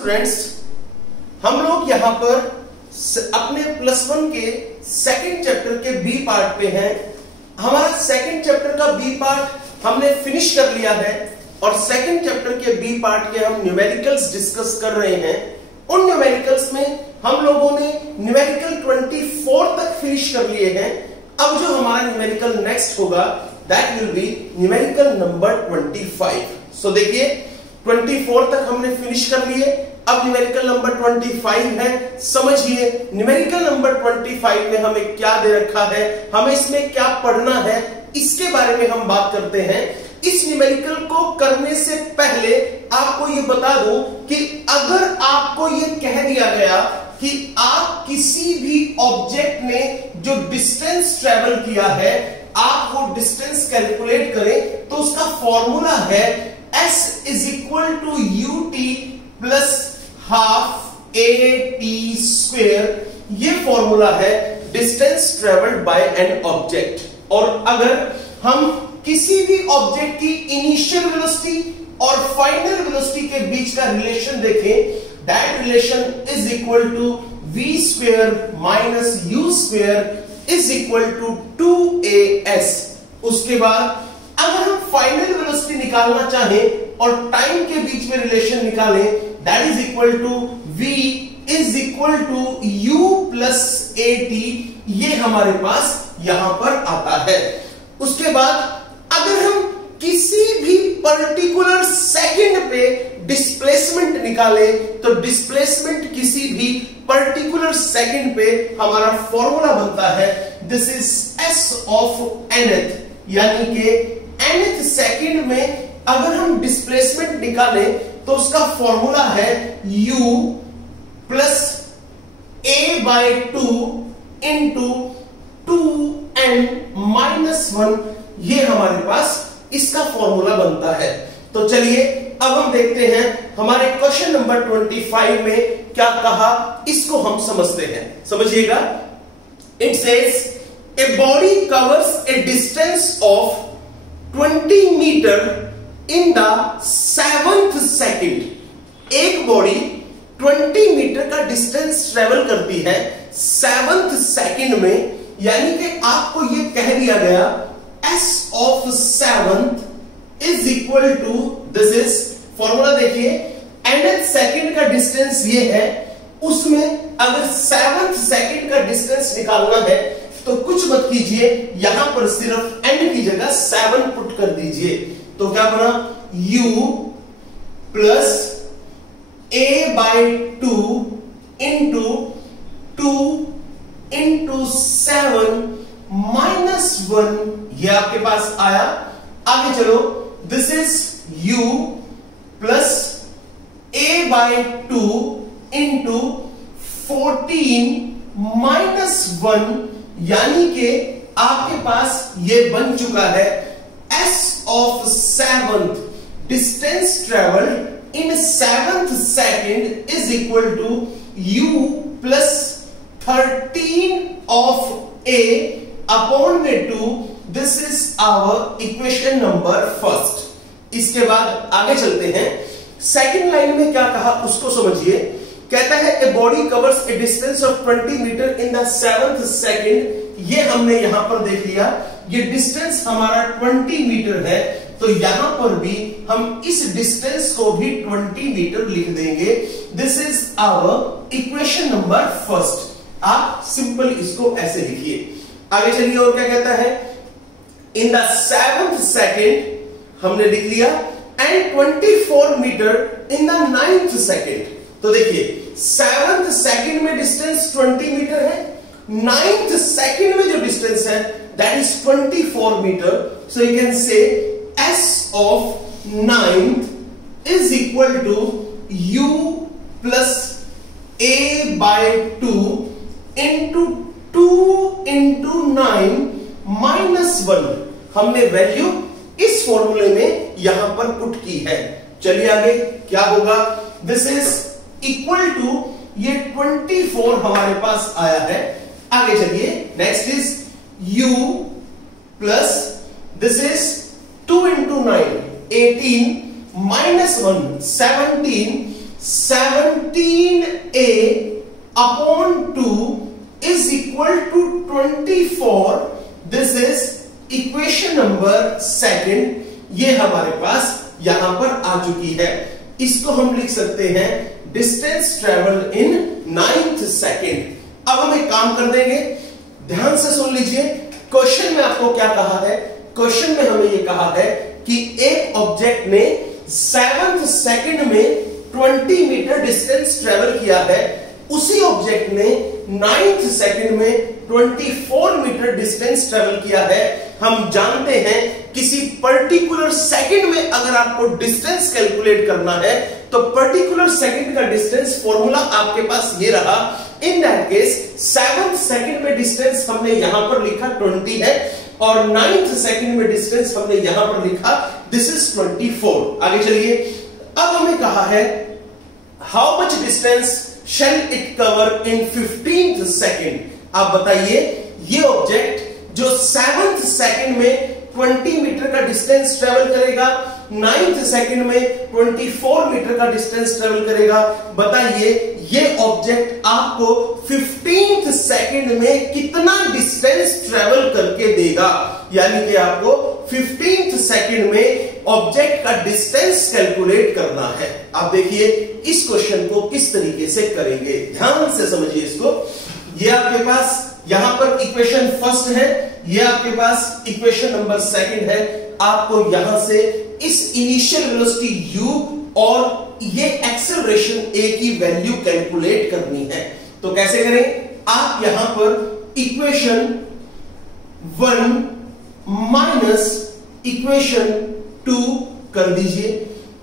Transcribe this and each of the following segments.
Students, हम लोग यहाँ पर अपने +1 के सेकंड चैप्टर के बी पार्ट पे हैं। हमारा सेकंड चैप्टर का बी पार्ट हमने फिनिश कर लिया है और सेकंड चैप्टर के बी पार्ट के हम न्यूमेरिकल्स डिस्कस कर रहे हैं। उन न्यूमेरिकल्स में हम लोगों ने न्यूमेरिकल 24 तक फिनिश कर लिए हैं। अब जो हमारा न्यूमेरिकल नेक्स्ट होगा that will B numerical number 25। सो देखिए 24 तक हमने फिनिश कर लिए, अब न्यूमेरिकल नंबर 25 है। समझिए न्यूमेरिकल नंबर 25 में हमें क्या दे रखा है, हमें इसमें क्या पढ़ना है, इसके बारे में हम बात करते हैं। इस न्यूमेरिकल को करने से पहले आपको ये बता दूं कि अगर आपको ये कह दिया गया कि आप किसी भी ऑब्जेक्ट ने जो डिस्टेंस ट्रेवल किया है आप वो डिस्टेंस कैलकुलेट करें, तो उसका फॉर्मूला है S is equal to ut plus half at square। ये फॉर्मूला है distance travelled by an object. और अगर हम किसी भी ऑब्जेक्ट की इनिशियल वेलोसिटी और फाइनल वेलोसिटी के बीच का रिलेशन देखें, that relation is equal to v square minus u square is equal to 2as। उसके बाद अगर हम फाइनल वेलोसिटी निकालना चाहें और टाइम के बीच में रिलेशन निकालें, that is equal to v is equal to u plus at। ये हमारे पास यहां पर आता है। उसके बाद अगर हम किसी भी पर्टिकुलर सेकंड पे डिस्प्लेसमेंट निकालें, तो डिस्प्लेसमेंट किसी भी पर्टिकुलर सेकंड पे हमारा फॉर्मूला बनता है this is s of nth, यानी कि nth सेकंड में अगर हम डिस्प्लेसमेंट निकालें तो उसका फॉर्मूला है u plus a by 2 into 2n minus 1। ये हमारे पास इसका फॉर्मूला बनता है। तो चलिए अब हम देखते हैं हमारे क्वेश्चन नंबर 25 में क्या कहा, इसको हम समझते हैं। समझिएगा, it says a body covers a distance of 20 metre in the 7th second. एक बॉडी 20 मीटर का डिस्टेंस ट्रेवल करती है 7th सेकंड में, यानी कि आपको ये कह दिया गया s of 7th is equal to this is formula. देखिए nth सेकंड का डिस्टेंस ये है, उसमें अगर 7th सेकंड का डिस्टेंस निकालना है तो कुछ मत कीजिए, यहां पर सिर्फ n की जगह 7 पुट कर दीजिए। तो क्या बना u plus a by 2 into 2 into 7 minus 1। ये आपके पास आया। आगे चलो, this is u plus a by 2 into 14 minus 1, यानी कि आपके पास ये बन चुका है s of 7th distance travelled in 7th second is equal to u plus 13 of a upon में 2। This is our equation number first. इसके बाद आगे चलते हैं। सेकंड लाइन में क्या कहा उसको समझिए। कहता है a body covers a distance of 20 metre in the 7th second. ये हमने यहां पर देख लिया, ये डिस्टेंस हमारा 20 मीटर है, तो यहां पर भी हम इस डिस्टेंस को भी 20 मीटर लिख देंगे। This is our equation number first. आप सिंपल इसको ऐसे लिखिए। आगे चलिए, और क्या कहता है, इन द 7th सेकंड हमने लिख लिया and 24 metre in the 9th second. तो देखिए 7th सेकंड में डिस्टेंस 20 मीटर है, 9th सेकंड में जो डिस्टेंस है that is 24 metre. So you can say s of 9th is equal to u plus a by 2 into 2 into 9 minus 1। हमने value इस फॉर्मूले में यहां पर पुट की है। चलिए आगे क्या होगा, दिस इज इक्वल टू ये 24 हमारे पास आया है। आगे चलिए, next is u plus this is 2 into 9 18 minus 1 17 7 17a upon 2 is equal to 24. This is equation number second. ये हमारे पास यहां पर आ चुकी है. इसको हम लिख सकते हैं distance travel in 9th second. अब हम एक काम कर देंगे, ध्यान से सुन लीजिए. क्वेश्चन में आपको क्या कहा है? क्वेश्चन में हमें ये कहा है कि एक ऑब्जेक्ट ने 7th सेकंड में 20 मीटर डिस्टेंस ट्रेवल किया है. उसी ऑब्जेक्ट ने 9th सेकंड में 24 मीटर डिस्टेंस ट्रेवल किया है. हम जानते हैं किसी पर्टिकुलर सेकंड में अगर आपको डिस्टेंस कैलकुलेट करना है तो पर्टिकुलर सेकंड का डिस्टेंस फॉर्मूला आपके पास ये रहा. इन दैट केस 7th सेकंड में डिस्टेंस हमने यहां पर लिखा 20 है और 9th सेकंड में डिस्टेंस हमने यहां पर लिखा दिस इज 24. आगे चलिए. अब हमें कहा है how much distance shall it cover in 15th second. आप बताइए ये ऑब्जेक्ट जो 7th सेकंड में 20 मीटर का डिस्टेंस ट्रेवल करेगा, 9th सेकंड में 24 मीटर का डिस्टेंस ट्रेवल करेगा, बताइए ये ऑब्जेक्ट आपको 15th सेकंड में कितना डिस्टेंस ट्रेवल करके देगा. यानी कि आपको 15th सेकंड में ऑब्जेक्ट का डिस्टेंस कैलकुलेट करना है. आप देखिए इस क्वेश्चन को किस तरीके से करेंगे, ध्यान से समझिए इसको. ये आपके पास यहां पर इक्वेशन फर्स्ट है, ये आपके पास इक्वेशन नंबर सेकंड है. आपको यहां से इस इनिशियल वेलोसिटी u और ये एक्सेलरेशन a की वैल्यू कैलकुलेट करनी है. तो कैसे करें? आप यहां पर इक्वेशन 1 माइनस इक्वेशन 2 कर दीजिए.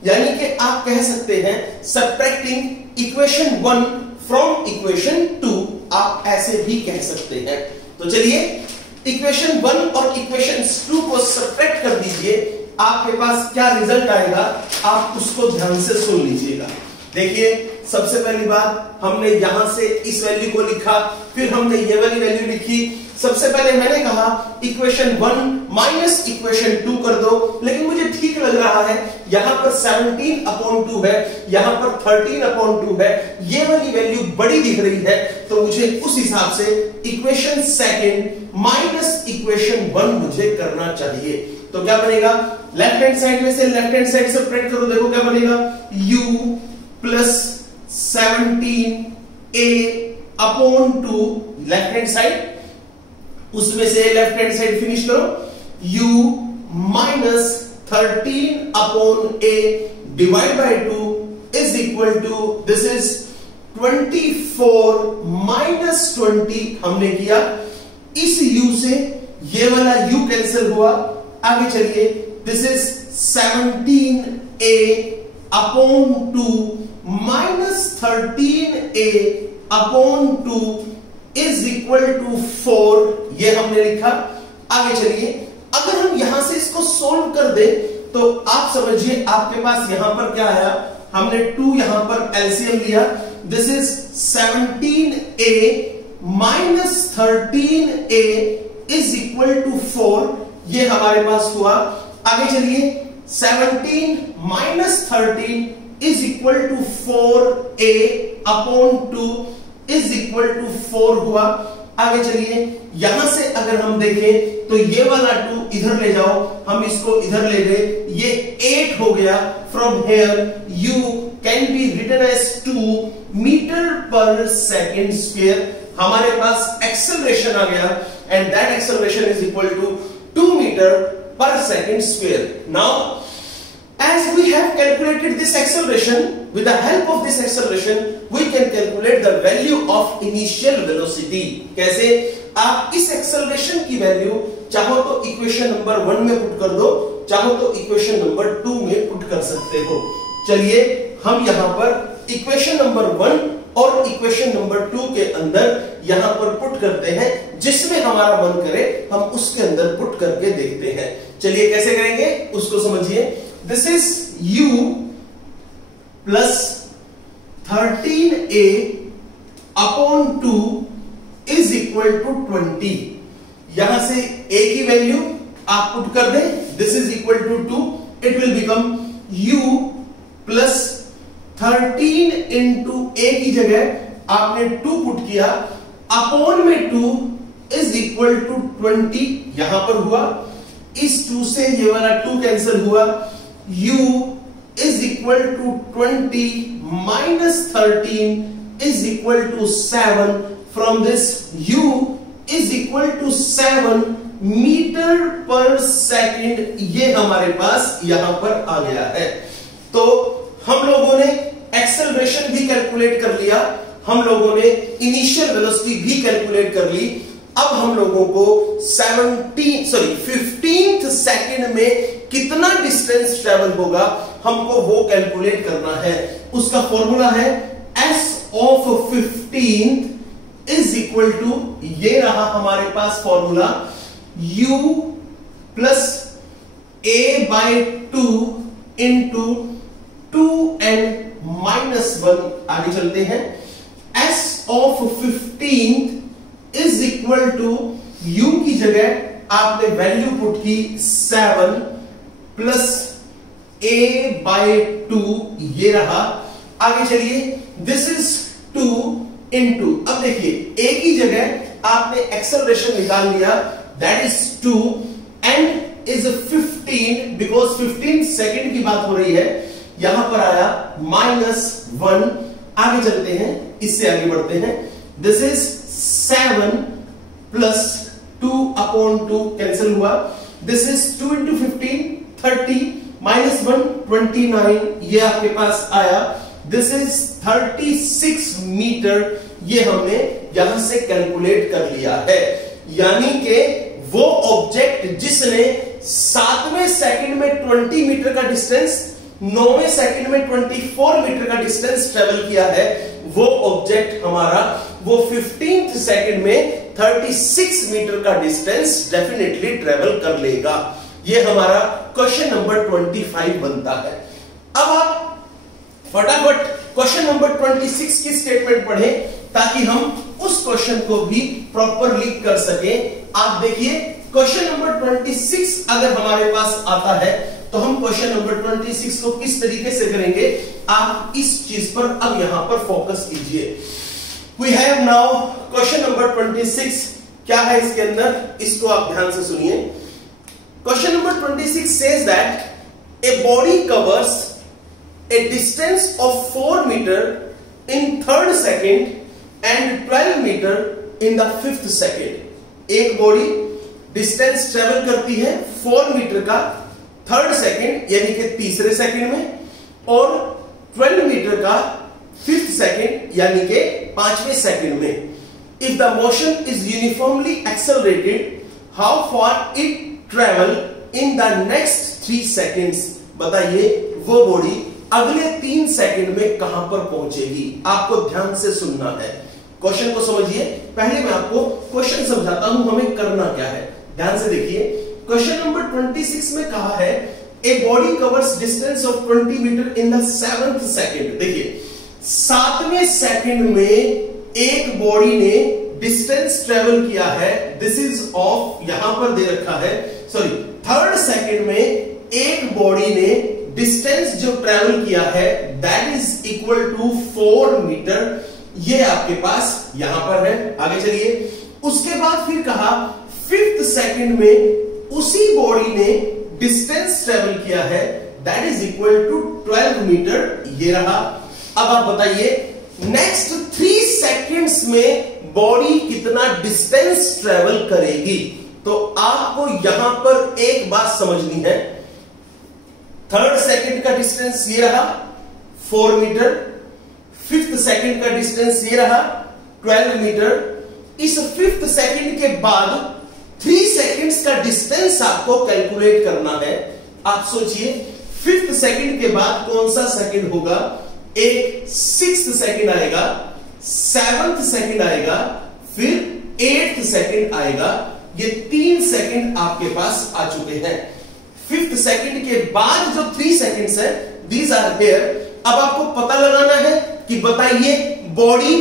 यानी कि आप कह सकते हैं सब्ट्रैक्टिंग इक्वेशन 1 फ्रॉम इक्वेशन 2, आप ऐसे भी कह सकते हैं. तो चलिए इक्वेशन 1 और इक्वेशन 2 को सब्ट्रैक्ट कर दीजिए. आपके पास क्या रिजल्ट आएगा आप उसको ध्यान से सुन लीजिएगा. देखिए सबसे पहली बात हमने यहां से इस वैल्यू को लिखा, फिर हमने ये वाली वैल्यू लिखी. सबसे पहले मैंने कहा इक्वेशन 1 माइनस इक्वेशन 2 कर दो, लेकिन मुझे ठीक लग रहा है यहां पर 17/2 है, यहां पर 13/2 है, ये वाली वैल्यू बड़ी दिख रही है, तो मुझे उस हिसाब से इक्वेशन सेकंड माइनस इक्वेशन 1 मुझे करना चाहिए. तो क्या बनेगा? लेफ्ट हैंड साइड में से लेफ्ट हैंड साइड सब्ट्रैक्ट करो, देखो क्या बनेगा. u plus 17a/2 left hand side, उसमें से लेफ्ट हैंड साइड फिनिश करो. u minus 13/a divide by 2 is equal to this is 24 minus 20 हमने किया. इस u से ये वाला u कैंसिल हुआ. आगे चलिए this is 17a/2 minus 13a/2 is equal to 4, ये हमने लिखा. आगे चलिए अगर हम यहां से इसको सोल्व कर दे तो आप समझिए आपके पास यहां पर क्या आया. हमने 2 यहां पर एलसीएम लिया. This is 17a minus 13a is equal to 4, ये हमारे पास हुआ. आगे चलिए 17 minus 13 is equal to 4a/2 is equal to 4 हुआ. आगे चलिए यहां से अगर हम देखें तो ये वाला 2 इधर ले जाओ, हम इसको इधर ले गए, ये 8 हो गया. From here u can be written as 2 metre per second square. हमारे पास एक्सेलरेशन आ गया and that acceleration is equal to 2 meter per second square. Now, as we have calculated this acceleration, with the help of this acceleration, we can calculate the value of initial velocity. कैसे? आप इस acceleration की value चाहो तो equation number 1 में put कर दो, चाहो तो इक्वेशन नंबर 2 में पुट कर सकते हो. चलिए हम यहां पर इक्वेशन नंबर 1 और इक्वेशन नंबर 2 के अंदर यहां पर पुट करते हैं, जिसमें हमारा मन करे हम उसके अंदर पुट करके देखते हैं. चलिए कैसे करेंगे उसको समझिए. This is u plus 13a/2 is equal to 20. यहां से a की वैल्यू आप पुट कर दें, this is equal to 2. It will become u plus 13 into A की जगह आपने 2 पुट किया, अपॉन में 2 इज इक्वल टू 20 यहां पर हुआ। इस 2 से ये वाला 2 कैंसिल हुआ। u is equal to 20 minus 13 is equal to 7। From this u is equal to 7 metre per second, ये हमारे पास यहां पर आ गया है। तो हम लोगों ने एक्सेलरेशन भी कैलकुलेट कर लिया, हम लोगों ने इनिशियल वेलोसिटी भी कैलकुलेट कर ली। अब हम लोगों को 15th सेकंड में कितना डिस्टेंस ट्रेवल होगा हमको वो कैलकुलेट करना है। उसका फॉर्मूला है s of 15th is equal to, ये रहा हमारे पास formula, u plus a by 2 into 2n minus 1। आगे चलते हैं। s of 15th is equal to, u की जगह आपने वैल्यू पुट की 7 प्लस a बाय 2, ये रहा। आगे चलिए, दिस इज 2 इंटू, अब देखिए a की जगह आपने एक्सेलरेशन निकाल लिया, that is 2 and is 15 because 15 second की बात हो रही है, यहां पर आया -1। आगे चलते हैं, इससे आगे बढ़ते हैं। This is 7 plus 2 upon 2 cancel हुआ। दिस इज 2 इंटू 15 30 माइनस 1 29, ये आपके पास आया। दिस इज 36 मीटर, ये हमने यहां से कैलकुलेट कर लिया है। यानी कि वो ऑब्जेक्ट जिसने 7वें सेकंड में 20 मीटर का डिस्टेंस, 9वें सेकंड में 24 मीटर का डिस्टेंस ट्रेवल किया है, वो ऑब्जेक्ट हमारा वो 15th सेकंड में 36 मीटर का डिस्टेंस डेफिनेटली ट्रेवल कर लेगा। ये हमारा क्वेश्चन नंबर 25 बनता है। अब आप फटाफट क्वेश्चन नंबर 26 की स्टेटमेंट पढ़ें ताकि हम उस क्वेश्चन को भी प्रॉपरली कर सकें। आप देखिए, क्वेश्चन नंबर 26 अगर हमारे पास आता है तो हम क्वेश्चन नंबर 26 को किस तरीके से करेंगे, आप इस चीज पर अब यहां पर फोकस कीजिए। We have now question number 26। क्या है इसके अंदर, इसको आप ध्यान से सुनिए। Question number 26 says that A body covers a distance of 4 meter in 3rd second and 12 meter in the 5th second। एक बॉडी डिस्टेंस ट्रेवल करती है 4 मीटर का 3rd सेकंड यानी कि तीसरे सेकंड में, और 12 मीटर का 5th सेकंड यानी कि 5वें सेकंड में। If the motion is uniformly accelerated, how far it travel in the next 3 seconds? बताइए वो बॉडी अगले 3 सेकंड में कहां पर पहुंचेगी। आपको ध्यान से सुनना है, क्वेश्चन को समझिए। पहले मैं आपको क्वेश्चन समझाता हूं हमें करना क्या है। ध्यान से देखिए, क्वेश्चन नंबर 26 में कहा है a body covers distance of 20 metre in the 7th second. देखिए 7वें सेकंड में एक बॉडी ने डिस्टेंस ट्रेवल किया है, दिस इज ऑफ, यहां पर दे रखा है, सॉरी 3rd सेकंड में एक बॉडी ने डिस्टेंस जो ट्रेवल किया है that is equal to 4 metre, ये आपके पास यहां पर है। आगे चलिए, उसके बाद फिर कहा 5th सेकंड में उसी बॉडी ने डिस्टेंस ट्रेवल किया है that is equal to 12 metre, ये रहा। अब आप बताइए नेक्स्ट 3 सेकंड्स में बॉडी कितना डिस्टेंस ट्रेवल करेगी। तो आपको यहां पर एक बात समझनी है, 3rd सेकंड का डिस्टेंस ये रहा 4 मीटर, 5th सेकंड का डिस्टेंस ये रहा 12 मीटर। इस 5th सेकंड के बाद 3 सेकंड्स का डिस्टेंस आपको कैलकुलेट करना है। आप सोचिए 5th सेकंड के बाद कौन सा सेकंड होगा, एक 6th सेकंड आएगा, 7th सेकंड आएगा, फिर 8th सेकंड आएगा। ये 3 सेकंड आपके पास आ चुके हैं। 5th सेकंड के बाद जो 3 सेकंड्स है, दीज आर हियर। अब आपको पता लगाना है कि बताइए बॉडी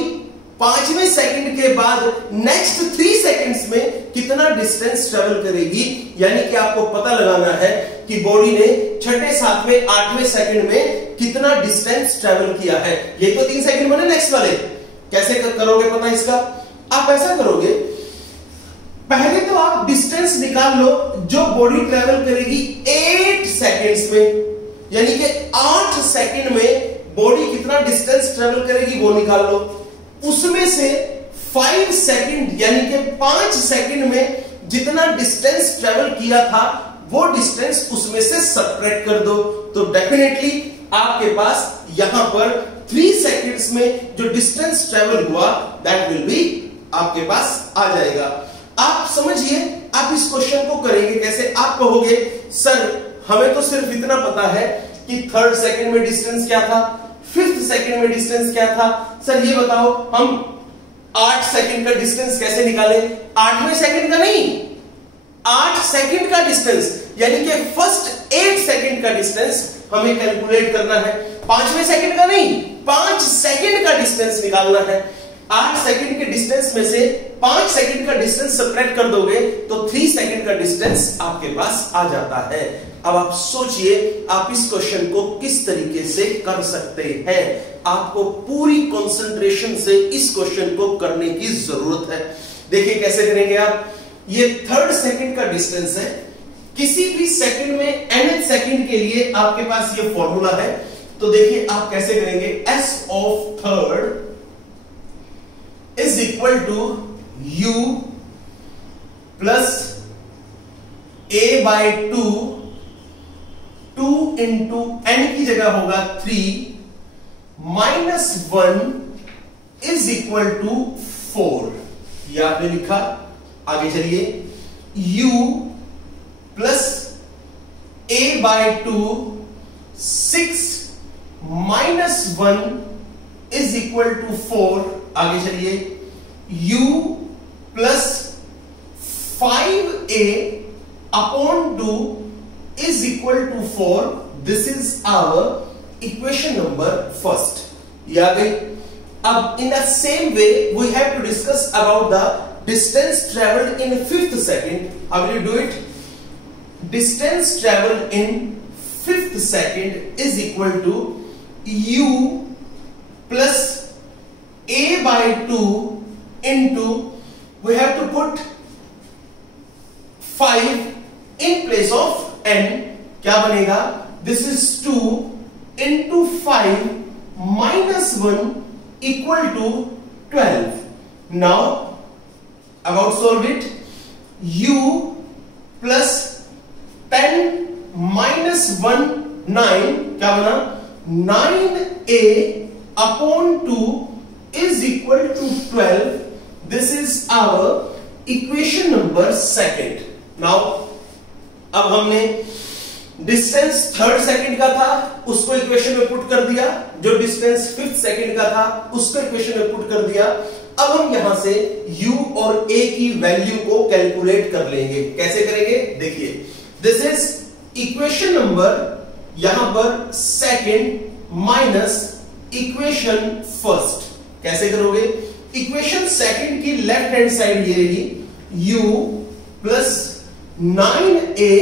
5वें सेकंड के बाद नेक्स्ट 3 सेकंड्स में कितना डिस्टेंस ट्रेवल करेगी, यानी कि आपको पता लगाना है कि बॉडी ने 6ठे 7वें 8वें सेकंड में कितना डिस्टेंस ट्रेवल किया है। ये तो 3 सेकंड बने नेक्स्ट वाले। कैसे करोगे पता इसका? आप ऐसा करोगे, पहले तो आप डिस्टेंस निकाल लो जो बॉडी ट्रेवल करेगी 8 सेकंड्स में, यानी कि 8 सेकंड में बॉडी कितना डिस्टेंस ट्रेवल करेगी वो निकाल लो। उसमें से 5 सेकंड यानी कि 5 सेकंड में जितना डिस्टेंस ट्रेवल किया था वो डिस्टेंस उसमें से सबट्रैक्ट कर दो, तो डेफिनेटली आपके पास यहां पर 3 सेकंड्स में जो डिस्टेंस ट्रेवल हुआ दैट विल बी आपके पास आ जाएगा। आप समझिए, आप इस क्वेश्चन को करेंगे कैसे? आप कहोगे सर हमें तो सिर्फ इतना पता है कि 3rd सेकंड में डिस्टेंस क्या था, 5th सेकंड में डिस्टेंस क्या था। सर ये बताओ हम 8 सेकंड का डिस्टेंस कैसे निकालें? 8वें सेकंड का नहीं, 8 सेकंड का डिस्टेंस, यानी कि फर्स्ट 8 सेकंड का डिस्टेंस हमें कैलकुलेट करना है। 5वें सेकंड का नहीं, 5 सेकंड का डिस्टेंस निकालना है। 8 सेकंड के डिस्टेंस में से 5 सेकंड का डिस्टेंस सबट्रैक्ट कर दोगे तो 3 सेकंड का डिस्टेंस आपके पास आ जाता है। अब आप सोचिए आप इस क्वेश्चन को किस तरीके से कर सकते हैं। आपको पूरी कंसंट्रेशन से इस क्वेश्चन को करने की जरूरत है। देखिए कैसे करेंगे आप। ये 3rd सेकंड का डिस्टेंस है। किसी भी सेकंड में nth सेकंड के लिए आपके पास ये फॉर्मूला है, तो देखिए आप कैसे करेंगे। s of 3rd is equal to u plus a by 2 into n की जगह होगा 3 minus 1 is equal to 4। ये आपने लिखा। आगे चलिए, u plus a by 2 6 minus 1 is equal to 4। आगे चलिए, u plus 5a upon 2 is equal to 4। This is our equation number first। ये आ गई। अब in the same way we have to discuss about the distance traveled in 5th second। How will you do it? Distance traveled in 5th second is equal to u plus a by 2 into, we have to put 5 in place of n। क्या बनेगा? This is 2 into 5 minus 1 equal to 12। Now about solve it। u plus 10 minus 1 9, क्या बना? 9a upon 2 is equal to 12। This is our equation number second। Now अब हमने distance 3rd second का था उसको equation में पुट कर दिया, जो डिस्टेंस 5th सेकंड का था उसको इक्वेशन में पुट कर दिया। अब हम यहां से u और a की वैल्यू को कैलकुलेट कर लेंगे। कैसे करेंगे? देखिए, दिस इज इक्वेशन नंबर यहां पर सेकंड माइनस इक्वेशन फर्स्ट। कैसे करोगे? इक्वेशन सेकंड की लेफ्ट हैंड साइड ये रही, u plus 9a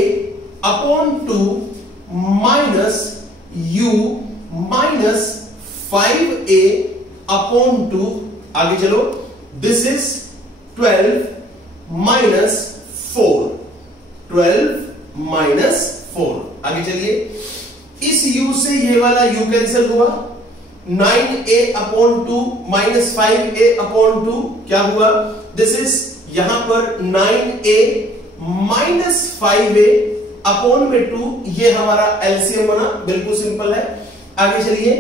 upon 2 minus u minus 5a upon 2। आगे चलो, दिस इज 12 माइनस 4। 12 माइनस 4। आगे चलिए, इस u से ये वाला u कैंसिल हुआ। 9a upon 2 minus 5a upon 2 क्या हुआ? दिस इज यहां पर 9a माइनस 5a अपॉन में 2, ये हमारा एलसीएम बना, बिल्कुल सिंपल है। आगे चलिए,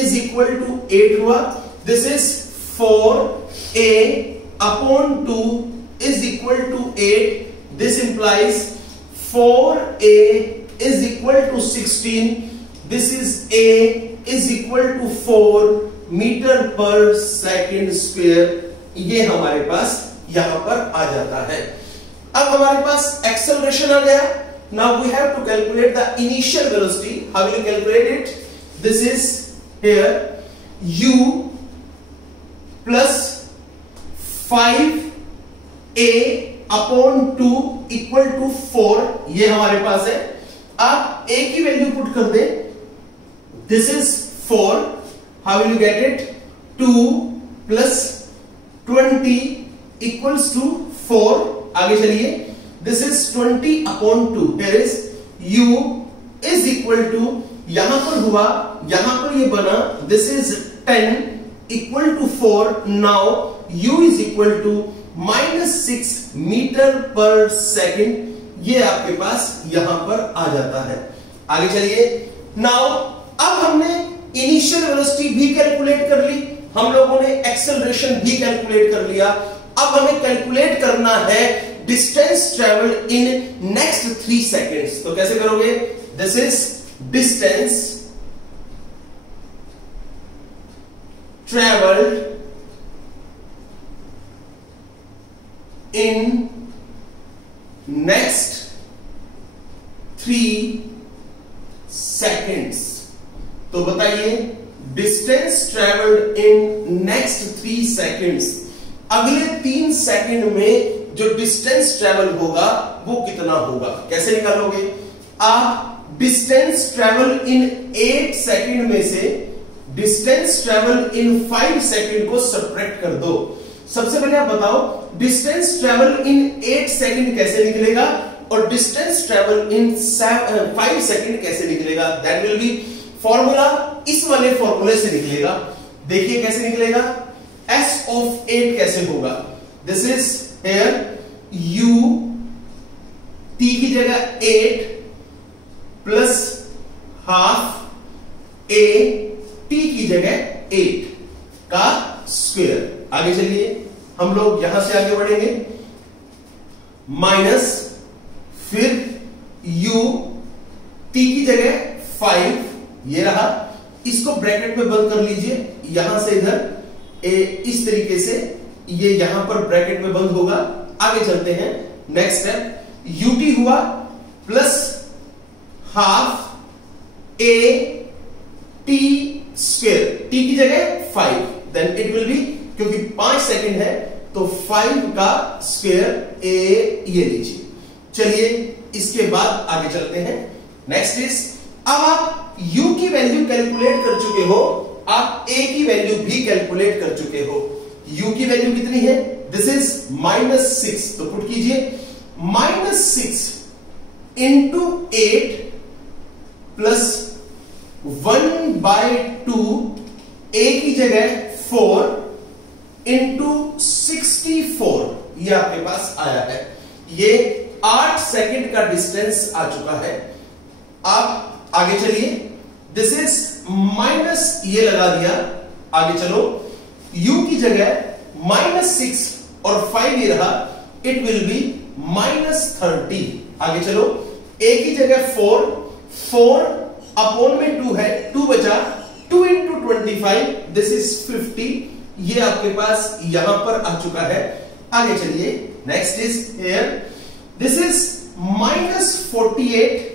इज इक्वल टू 8 हुआ। This is 4a upon 2 is equal to 8। This implies 4a is equal to 16। This is a is equal to 4 metre per second square. ये हमारे पास यहां पर आ जाता है। अब हमारे पास एक्सेलरेशन आ गया। Now we have to calculate the initial velocity. How will you calculate it? This is here u plus 5a upon 2 equal to 4, ये हमारे पास है। आप a की वैल्यू पुट कर दें, this is 4, how will you get it, 2 plus 20 equals to 4। आगे चलिए, this is 20 upon 2, there is u is equal to, यहां पर हुआ, यहां पर ये बना, this is 10 equal to 4। Now u is equal to -6 metre per second, ये आपके पास यहां पर आ जाता है। आगे चलिए, नाउ अब हमने इनिशियल वेलोसिटी भी कैलकुलेट कर ली, हम लोगों ने एक्सेलरेशन भी कैलकुलेट कर लिया। अब हमें कैलकुलेट करना है distance travelled in next 3 seconds. तो कैसे करोगे, this is distance travelled in next 3 seconds. तो बताइए, distance travelled in next 3 seconds, अगले 3 सेकेंड में जो डिस्टेंस ट्रेवल होगा वो कितना होगा, कैसे निकालोगे? आप डिस्टेंस ट्रेवल इन 8 सेकेंड में से डिस्टेंस ट्रेवल इन 5 सेकेंड को सब्ट्रैक्ट कर दो। सबसे पहले आप बताओ, डिस्टेंस ट्रेवल इन 8 सेकेंड कैसे निकलेगा और डिस्टेंस ट्रेवल इन 5 सेकेंड कैसे निकलेगा? दैट विल बी फॉर्मूला, इस वाले फॉर्मूले से निकलेगा। देखिए कैसे निकलेगा, s ऑफ 8 कैसे होगा, this is here u, t की जगह 8 प्लस हाफ a, t की जगह 8 का स्क्वायर। आगे चलिए, हम लोग यहां से आगे बढ़ेंगे, माइनस, फिर u, t की जगह 5, ये रहा, इसको ब्रैकेट में बंद कर लीजिए, यहां से इधर इस तरीके से ये यहां पर ब्रैकेट में बंद होगा। आगे चलते हैं, नेक्स्ट स्टेप, ut हुआ plus half a t square, t की जगह 5, देन इट विल बी, क्योंकि 5 सेकंड है तो 5 का स्क्वायर a, ये लीजिए। चलिए इसके बाद आगे चलते हैं, नेक्स्ट इज, अब आप u की वैल्यू कैलकुलेट कर चुके हो, आप a की वैल्यू भी कैलकुलेट कर चुके हो। u की वैल्यू कितनी है, दिस इज -6, तो पुट कीजिए, -6 इंटू 8 प्लस 1/2, a की जगह 4 इंटू 64, ये आपके पास आया है। ये 8 सेकंड का डिस्टेंस आ चुका है। आप आगे चलिए, दिस इज माइनस, ये लगा दिया, आगे चलो, u की जगह -6 और 5 ये रहा, इट विल बी -30। आगे चलो, a की जगह 4 अपॉन में 2 है, 2 बचा, 2 इंटू 25, दिस इज 50, ये आपके पास यहां पर आ चुका है। आगे चलिए, next is here, this is -48।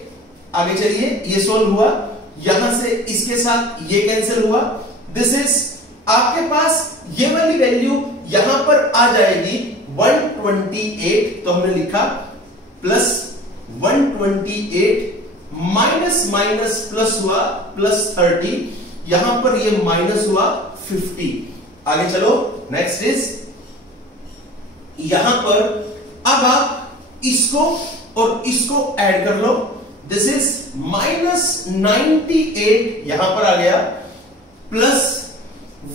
आगे चलिए, ये सोल्व हुआ, यहां से इसके साथ ये कैंसिल हुआ, दिस इज आपके पास ये वाली वैल्यू यहां पर आ जाएगी 128, तो हमने लिखा प्लस 128 माइनस माइनस प्लस हुआ +30, यहां पर ये माइनस हुआ 50। आगे चलो, नेक्स्ट इज, यहां पर अब आप इसको और इसको ऐड कर लो, दिस इज -98 यहां पर आ गया, प्लस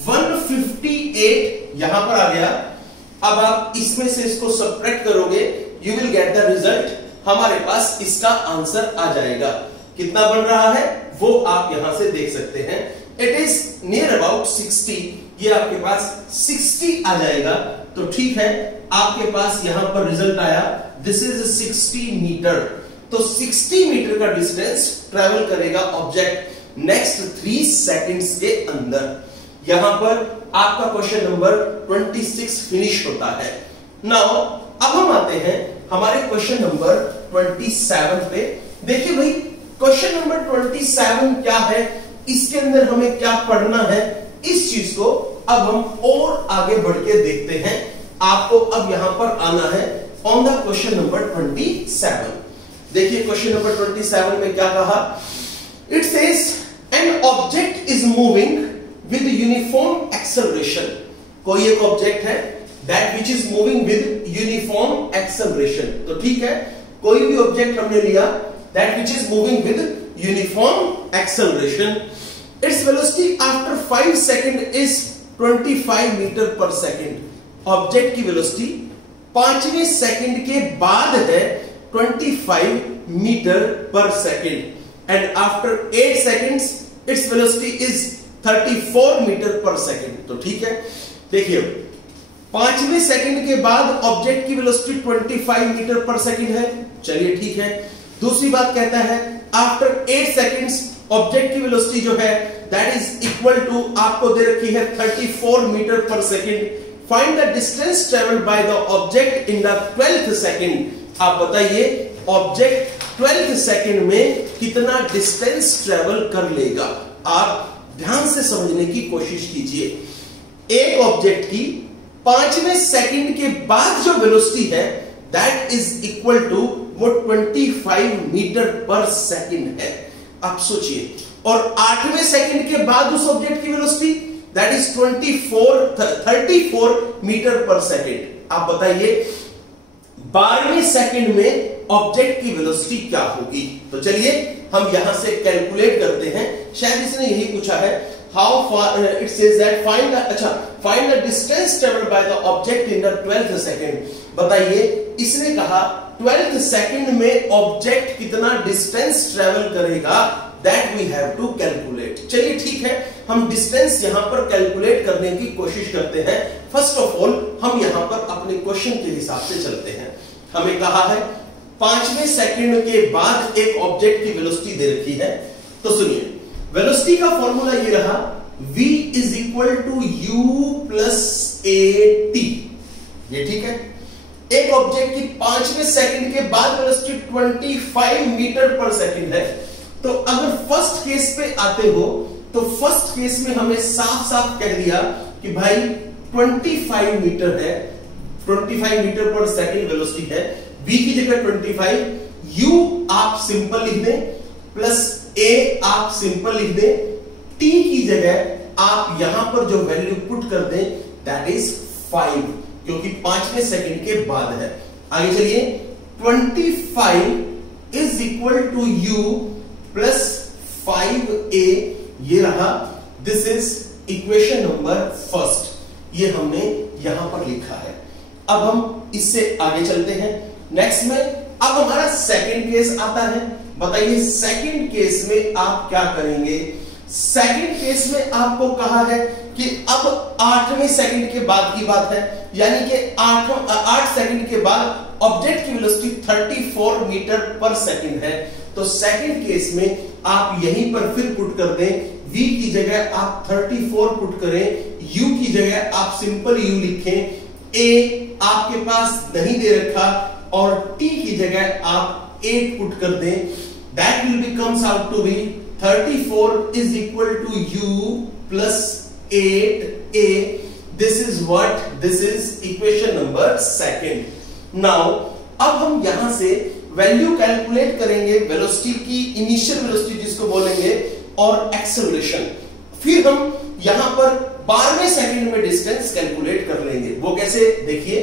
158 यहां पर आ गया। अब आप इसमें से इसको सब्ट्रैक्ट करोगे, you will get the result, हमारे पास इसका आंसर आ जाएगा। कितना बन रहा है वो आप यहां से देख सकते हैं, इट इज नियर अबाउट 60, ये आपके पास 60 आ जाएगा। तो ठीक है, आपके पास यहां पर रिजल्ट आया, दिस इज 60 मीटर। तो 60 मीटर का डिस्टेंस ट्रेवल करेगा ऑब्जेक्ट नेक्स्ट 3 सेकंड्स के अंदर। यहां पर आपका क्वेश्चन नंबर 26 फिनिश होता है। नाउ अब हम आते हैं हमारे क्वेश्चन नंबर 27 पे। देखिए भाई, क्वेश्चन नंबर 27 क्या है, इसके अंदर हमें क्या पढ़ना है, इस चीज को अब हम और आगे बढ़ के देखते हैं। आपको अब यहां पर आना है ऑन द क्वेश्चन नंबर 27। देखिए क्वेश्चन नंबर 27 में क्या कहा, it says an object is moving with uniform acceleration. कोई एक ऑब्जेक्ट है that which is moving with uniform acceleration. तो ठीक है, कोई भी ऑब्जेक्ट हमने लिया that which is moving with uniform acceleration, its velocity after 5 second is 25 metre per second. Object की वेलोसिटी 5वें सेकंड के बाद है 25 metre per second and after 8 seconds its velocity is 34 metre per second. तो ठीक है, देखिए 5वें सेकंड के बाद ऑब्जेक्ट की वेलोसिटी 25 मीटर पर सेकंड है, चलिए ठीक है। दूसरी बात कहता है आफ्टर 8 सेकंड्स ऑब्जेक्ट की वेलोसिटी जो है दैट इज इक्वल टू, आपको दे रखी है 34 metre per second. Find the distance travelled by the object in the 12th second. आप बताइए ऑब्जेक्ट 12th सेकंड में कितना डिस्टेंस ट्रेवल कर लेगा। आप ध्यान से समझने की कोशिश कीजिए। एक ऑब्जेक्ट की 5वें सेकंड के बाद जो वेलोसिटी है दैट इज इक्वल टू वो 25 मीटर पर सेकंड है। आप सोचिए, और 8वें सेकंड के बाद उस ऑब्जेक्ट की velocity that is 34 metre per second. आप बताइए 12वें सेकंड में ऑब्जेक्ट की वेलोसिटी क्या होगी। तो चलिए हम यहां से कैलकुलेट करते हैं, शायद इसने यही पूछा है how far, it says that find the distance travelled by the object in the 12th second. बताइए इसने कहा 12th सेकंड में ऑब्जेक्ट कितना डिस्टेंस ट्रेवल करेगा, that we have to calculate. चलिए ठीक है, हम डिस्टेंस यहां पर कैलकुलेट करने की कोशिश करते हैं। फर्स्ट ऑफ ऑल हम यहां पर अपने क्वेश्चन के हिसाब से चलते हैं। हमें कहा है 5वें सेकंड के बाद एक ऑब्जेक्ट की वेलोसिटी दे रखी है। तो सुनिए, वेलोसिटी का फॉर्मूला ये रहा v is equal to u plus at। ये ठीक है, एक ऑब्जेक्ट की 5वें सेकंड के बाद वेलोसिटी 25 मीटर पर सेकंड है। तो अगर फर्स्ट केस पे आते हो तो फर्स्ट केस में हमें साफ साफ कह दिया कि भाई 25 मीटर है, 25 मीटर पर सेकंड वेलोसिटी है। v की जगह 25, u आप सिंपल लिख दें, प्लस a आप सिंपल लिख दें, t की जगह आप यहां पर जो वैल्यू पुट कर दें दैट इज 5, क्योंकि 5वें सेकंड के बाद है। आगे चलिए, 25 is equal to u plus 5a, ये रहा, this is equation number first. ये हमने यहां पर लिखा है। अब हम इससे आगे चलते हैं नेक्स्ट में। अब हमारा सेकंड केस आता है। बताइए सेकंड केस में आप क्या करेंगे। सेकंड केस में आपको कहा है कि अब 8वें सेकंड के बाद की बात है, यानी कि 8 सेकंड के बाद ऑब्जेक्ट की वेलोसिटी 34 मीटर पर सेकंड है। तो सेकंड केस में आप यहीं पर फिर पुट कर दें, v की जगह आप 34 पुट करें, u की जगह आप सिंपल u लिखें, a आपके पास नहीं दे रखा और t की जगह आप 8 पुट कर दें। That will becomes out to be 34 is equal to u plus 8a। This is what, this is equation number second. Now अब हम यहां से वैल्यू कैलकुलेट करेंगे वेलोसिटी की, इनिशियल वेलोसिटी जिसको बोलेंगे, और एक्सेलरेशन। फिर हम यहां पर 12वें सेकंड में डिस्टेंस कैलकुलेट कर लेंगे। वो कैसे, देखिए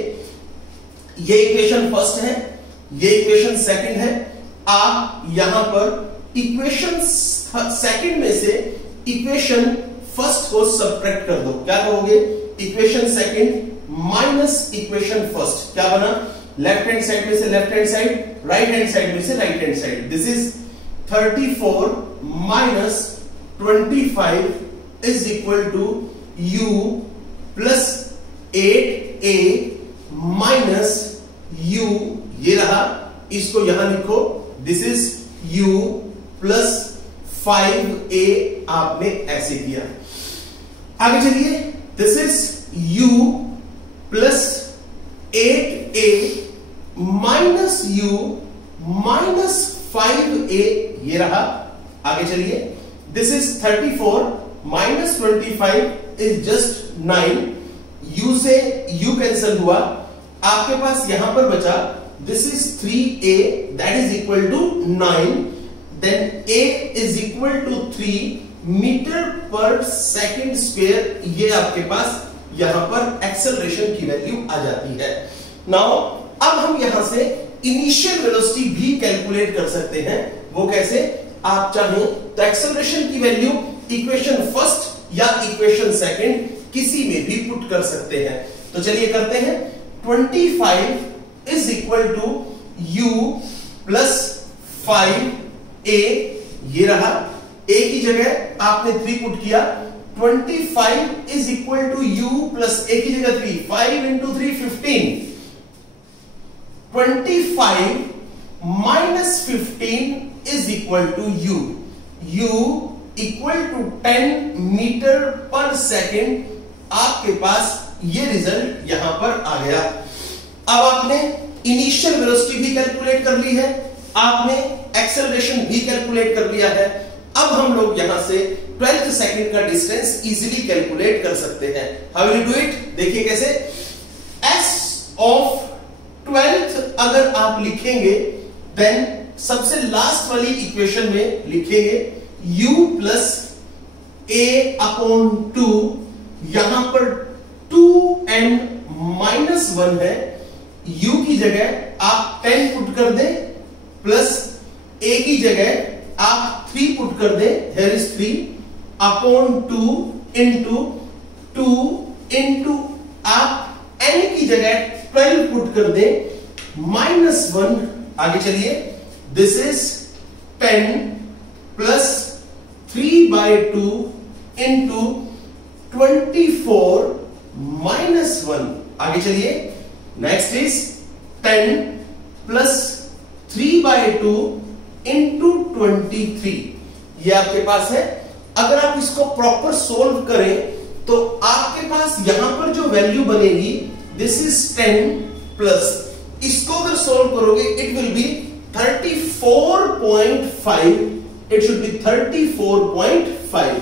ये इक्वेशन फर्स्ट है, ये इक्वेशन सेकंड है। आप यहां पर इक्वेशन सेकंड में से इक्वेशन फर्स्ट को सब्ट्रैक्ट कर दो। क्या करोगे, equation second minus equation first, क्या बना, लेफ्ट हैंड साइड में से left hand side, right hand side में से right hand side. This is 34 minus 25 is equal to u plus 8a minus u, ये रहा, इसको यहां लिखो, this is u plus 5a, आपने ऐसे किया। आगे चलिए, this is u plus 8a minus u minus 5a, ये रहा। आगे चलिए, this is 34 minus 25 is just 9, u से u कैंसिल हुआ, आपके पास यहां पर बचा this is 3a that is equal to 9, then a is equal to 3 metre per second square, ये आपके पास यहां पर एक्सेलरेशन की वैल्यू आ जाती है। नाउ अब हम यहां से इनिशियल वेलोसिटी भी कैलकुलेट कर सकते हैं। वो कैसे? आप चाहें तो एक्सेलरेशन की वैल्यू इक्वेशन फर्स्ट या इक्वेशन सेकंड किसी में भी पुट कर सकते हैं। तो चलिए करते हैं। 25 is equal to u plus 5a, ये रहा, a की जगह आपने 3 पुट किया। 25 is equal to u plus a की जगह 3, 5 into 3 15, 25 minus 15 is equal to u, u equal to 10 metre per second. आपके पास ये रिजल्ट यहां पर आ गया। अब आपने इनिशियल वेलोसिटी भी कैलकुलेट कर ली है, आपने एक्सेलरेशन भी कैलकुलेट कर लिया है। अब हम लोग यहां से 12th सेकंड का डिस्टेंस इजीली कैलकुलेट कर सकते हैं। How will you do it? देखिए कैसे। s ऑफ 12th अगर आप लिखेंगे देन सबसे लास्ट वाली इक्वेशन में लिखेंगे u प्लस a अपॉन 2, यहां पर 2n माइनस 1 है, u की जगह आप 10 पुट कर दें, प्लस a की जगह आप 3 पुट कर दें, here is 3 अपॉन 2 इंटू आप n की जगह 12 पुट कर दें, माइनस 1। आगे चलिए, this is 10 plus 3/2 into 24 minus 1। आगे चलिए, नेक्स्ट इज 10 प्लस 3/2 इंटू 23, ये आपके पास है। अगर आप इसको प्रॉपर सोल्व करें तो आपके पास यहां पर जो वैल्यू बनेगी दिस इज 10 प्लस, इसको अगर सोल्व करोगे it will be 34.5, it should be 34.5.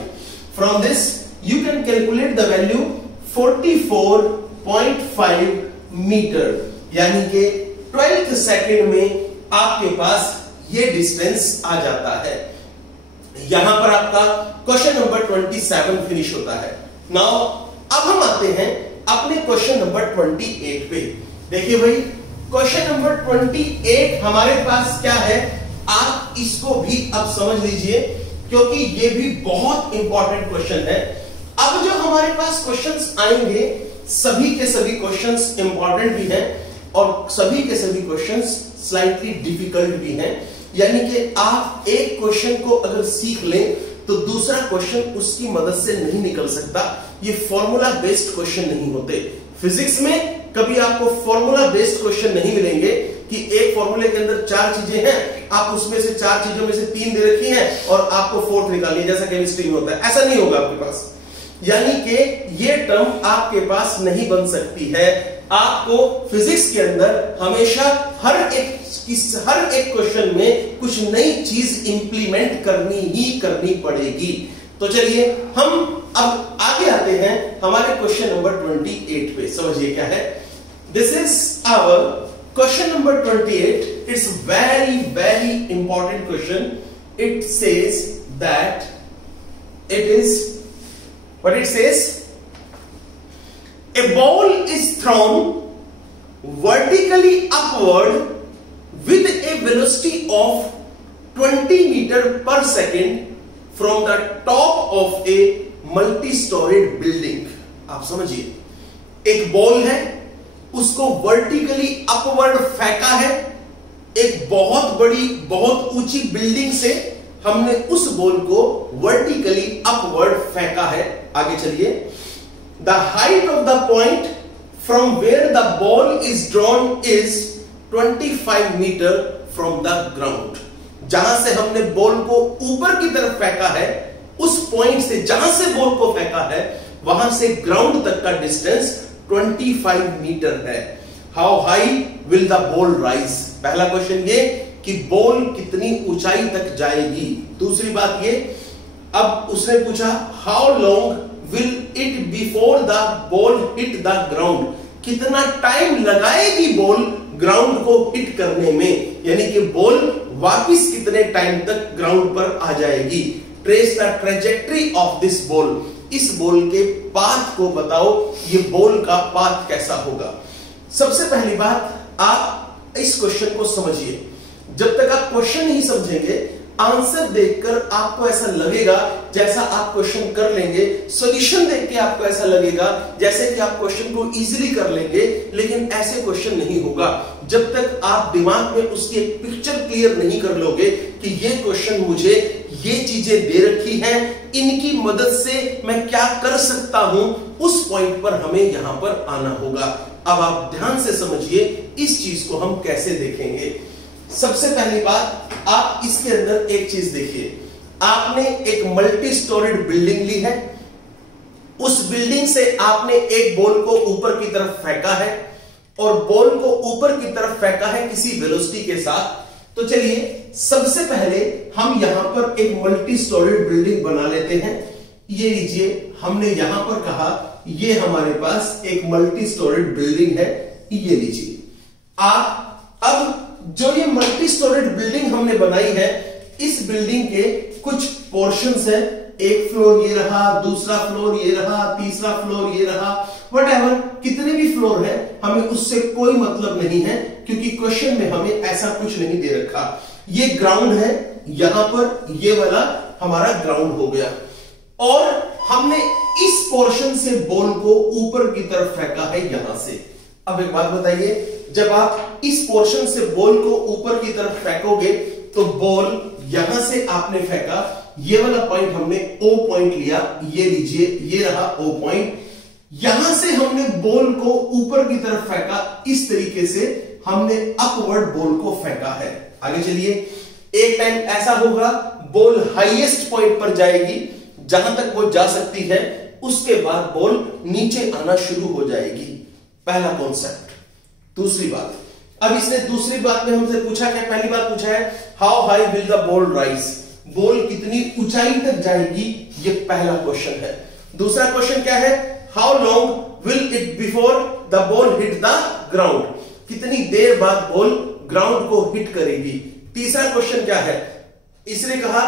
From this you can calculate the value 44.5 metre, यानी कि 12th सेकंड में आपके पास ये डिस्टेंस आ जाता है। यहां पर आपका क्वेश्चन नंबर 27 फिनिश होता है। नाउ अब हम आते हैं अपने क्वेश्चन नंबर 28 पे। देखिए भाई, क्वेश्चन नंबर 28 हमारे पास क्या है, आप इसको भी अब समझ लीजिए क्योंकि ये भी बहुत इंपॉर्टेंट क्वेश्चन है। अब जो हमारे पास क्वेश्चंस आएंगे सभी के सभी क्वेश्चंस इंपॉर्टेंट भी हैं और सभी के सभी क्वेश्चंस स्लाइटली डिफिकल्ट भी हैं, यानी कि आप एक क्वेश्चन को अगर सीख लें तो दूसरा क्वेश्चन उसकी मदद से नहीं निकल सकता। ये फॉर्मूला बेस्ड क्वेश्चन नहीं होते। फिजिक्स में कभी आपको फॉर्मूला बेस्ड क्वेश्चन नहीं मिलेंगे कि एक फॉर्मूले के अंदर 4 चीजें हैं, आप उसमें से 4 चीजों में से 3 दे रखी हैं और आपको 4th निकालनी है, जैसा केमिस्ट्री में होता है। ऐसा नहीं होगा आपके पास, यानी कि ये टर्म आपके पास नहीं बन सकती है। आपको फिजिक्स के अंदर हमेशा हर एक क्वेश्चन में कुछ नई चीज इंप्लीमेंट करनी पड़ेगी। तो चलिए हम अब आगे आते हैं हमारे क्वेश्चन नंबर 28 पे। समझिए क्या है। This is our question number 28. It's very very important question. It says that it is what it says, a ball is thrown vertically upward with a velocity of 20 meter per second from the top of a multi-storied building. आप समझिए, एक ball है, उसको vertically upward फेंका है एक बहुत बड़ी बहुत ऊंची बिल्डिंग से, हमने उस बॉल को वर्टिकली अपवर्ड फेंका है। आगे चलिए, the height of the point from where the ball is drawn is 25 metre from the ground. जहां से हमने बॉल को ऊपर की तरफ फेंका है, उस पॉइंट से जहां से बॉल को फेंका है वहां से ग्राउंड तक का डिस्टेंस 25 मीटर है। How high will the ball rise? पहला क्वेश्चन ये कि बॉल कितनी ऊंचाई तक जाएगी। दूसरी बात ये, अब उसने पूछा how long will it before the ball hit the ground, कितना टाइम लगाएगी बॉल ग्राउंड को हिट करने में, यानी कि बॉल वापिस कितने टाइम तक ग्राउंड पर आ जाएगी। Trace the trajectory of this ball, इस बॉल के पाथ को बताओ, ये बॉल का पाथ कैसा होगा। सबसे पहली बात, आप इस क्वेश्चन को समझिए। जब तक आप क्वेश्चन नहीं समझेंगे, आंसर देखकर आपको ऐसा लगेगा जैसा आप क्वेश्चन कर लेंगे, सॉल्यूशन देख के आपको ऐसा लगेगा जैसे कि आप क्वेश्चन को इजीली कर लेंगे, लेकिन ऐसे क्वेश्चन नहीं होगा जब तक आप दिमाग में उसकी एक पिक्चर क्लियर नहीं कर लोगे कि ये क्वेश्चन मुझे ये चीजें दे रखी हैं, इनकी मदद से मैं क्या कर सकता हूं, उस पॉइंट पर हमें यहां पर आना होगा। अब आप ध्यान से समझिए इस चीज को हम कैसे देखेंगे। सबसे पहली बात, आप इसके अंदर एक चीज देखिए, आपने एक मल्टी स्टोरीड बिल्डिंग ली है, उस बिल्डिंग से आपने एक बॉल को ऊपर की तरफ फेंका है और बॉल को ऊपर की तरफ फेंका है किसी वेलोसिटी के साथ। तो चलिए सबसे पहले हम यहां पर एक मल्टी स्टोरीड बिल्डिंग बना लेते हैं। ये लीजिए, हमने यहां पर कहा ये हमारे पास एक मल्टी स्टोरीड बिल्डिंग है, ये लीजिए। आप अब जो ये मल्टी स्टोरीड बिल्डिंग हमने बनाई है, इस बिल्डिंग के कुछ पोर्शंस हैं, एक फ्लोर ये रहा, दूसरा फ्लोर ये रहा, तीसरा फ्लोर ये रहा, व्हाटएवर कितने भी फ्लोर है हमें उससे कोई मतलब नहीं है, क्योंकि क्वेश्चन में हमें ऐसा कुछ नहीं दे रखा। ये ग्राउंड है, यहां पर ये वाला हमारा ग्राउंड हो गया और हमने इस पोर्शन से बॉल को ऊपर की तरफ फेंका है यहां से। अब एक बात बताइए, जब आप इस पोर्शन से बॉल को ऊपर की तरफ फेंकोगे तो बॉल यहां से आपने फेंका, ये वाला पॉइंट हमने ओ पॉइंट लिया, ये लीजिए, ये रहा ओ पॉइंट। यहां से हमने बॉल को ऊपर की तरफ फेंका, इस तरीके से हमने अपवर्ड बॉल को फेंका है। आगे चलिए, एक टाइम ऐसा होगा बॉल हाईएस्ट पॉइंट पर जाएगी जहां तक वो जा सकती है, उसके बाद बॉल नीचे आना शुरू हो जाएगी। पहला कॉन्सेप्ट। दूसरी बात, अब इसने दूसरी बात में हमसे पूछा क्या, पहली बात पूछा है how high will the ball rise, ball कितनी ऊंचाई तक जाएगी, ये पहला क्वेश्चन है। दूसरा क्वेश्चन क्या है, how long will it before the ball hit the ground, कितनी देर बाद बॉल ग्राउंड को हिट करेगी। तीसरा क्वेश्चन क्या है, इसने कहा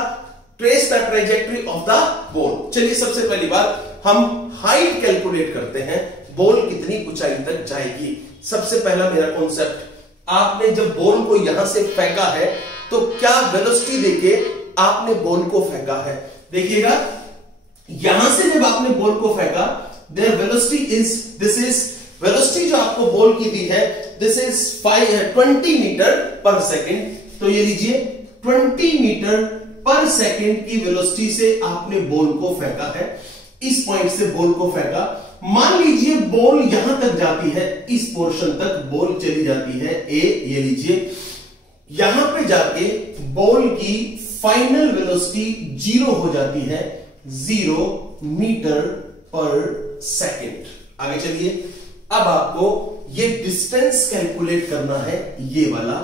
trace the trajectory of the ball. चलिए सबसे पहली बात हम हाइट कैलकुलेट करते हैं, बॉल कितनी ऊंचाई तक जाएगी। सबसे पहला मेरा कॉन्सेप्ट, आपने जब बॉल को यहां से फेंका है तो क्या वेलोसिटी देके आपने बॉल को फेंका है। देखिएगा, यहां से जब आपने बॉल को फेंका, there velocity is, this is velocity जो आपको बॉल की दी है, this is 20 metre per second. तो ये लीजिए 20 मीटर पर सेकेंड की वेलोसिटी से आपने बॉल को फेंका है, इस पॉइंट से बॉल को फेंका। मान लीजिए बॉल यहां तक जाती है, इस पोर्शन तक बॉल चली जाती है ए, ये लीजिए, यहां पे जाके बॉल की फाइनल वेलोसिटी 0 हो जाती है, 0 मीटर पर सेकेंड। आगे चलिए, अब आपको ये डिस्टेंस कैलकुलेट करना है, ये वाला,